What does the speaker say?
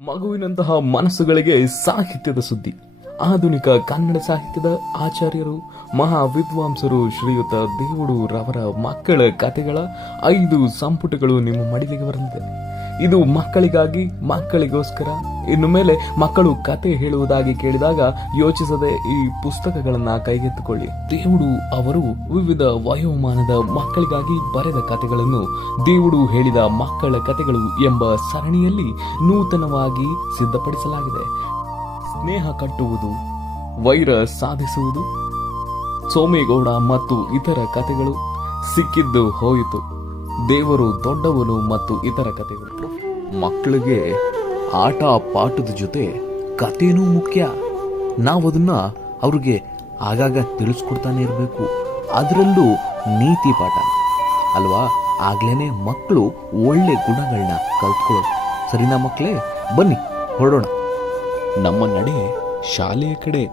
ಮಗುವಿನಂತಹ ಮನಸ್ಸುಗಳಿಗೆ ಸಾಹಿತ್ಯದ ಸುದ್ದಿ. ಆಧುನಿಕ ಕನ್ನಡ ಸಾಹಿತ್ಯದ ಆಚಾರ್ಯರು, ಮಹಾ ವಿದ್ವಾಂಸರು ಶ್ರೀಯುತ ದೇವುಡು ರವರ ಮಕ್ಕಳ ಕಥೆಗಳ 5 ಸಂಪುಟಗಳು ನಿಮ್ಮ ಮಡಿಲಿಗೆ ಬರಲಿದೆ. ಇದು ಮಕ್ಕಳಿಗಾಗಿ, ಮಕ್ಕಳಿಗೋಸ್ಕರ. ಇನ್ನು ಮೇಲೆ ಮಕ್ಕಳು ಕತೆ ಹೇಳುವುದಾಗಿ ಕೇಳಿದಾಗ ಯೋಚಿಸದೆ ಈ ಪುಸ್ತಕಗಳನ್ನ ಕೈಗೆತ್ತಿಕೊಳ್ಳಿ. ದೇವುಡು ಅವರು ವಿವಿಧ ವಯೋಮಾನದ ಮಕ್ಕಳಿಗಾಗಿ ಬರೆದ ಕಥೆಗಳನ್ನು ದೇವುಡು ಹೇಳಿದ ಮಕ್ಕಳ ಕಥೆಗಳು ಎಂಬ ಸರಣಿಯಲ್ಲಿ ನೂತನವಾಗಿ ಸಿದ್ಧಪಡಿಸಲಾಗಿದೆ. ಸ್ನೇಹ ಕಟ್ಟುವುದು, ವೈರ ಸಾಧಿಸುವುದು, ಸೋಮೇಗೌಡ ಮತ್ತು ಇತರ ಕಥೆಗಳು, ಸಿಕ್ಕಿದ್ದು ಹೋಯಿತು, ದೇವರು ದೊಡ್ಡವನು ಮತ್ತು ಇತರ ಕಥೆಗಳು. ಮಕ್ಕಳಿಗೆ ಆಟ ಪಾಠದ ಜೊತೆ ಕಥೆನೂ ಮುಖ್ಯ. ನಾವದನ್ನ ಅವ್ರಿಗೆ ಆಗಾಗ ತಿಳಿಸ್ಕೊಡ್ತಾನೆ ಇರಬೇಕು. ಅದರಲ್ಲೂ ನೀತಿ ಪಾಠ ಅಲ್ವಾ? ಆಗ್ಲೇನೆ ಮಕ್ಕಳು ಒಳ್ಳೆ ಗುಣಗಳನ್ನ ಕಲ್ತ್ಕೊಳ್ಳೋದು. ಸರಿನಾ ಮಕ್ಕಳೇ? ಬನ್ನಿ ಹೊರಡೋಣ. ನಮ್ಮ ನಡೆ ಶಾಲೆಯ ಕಡೆ.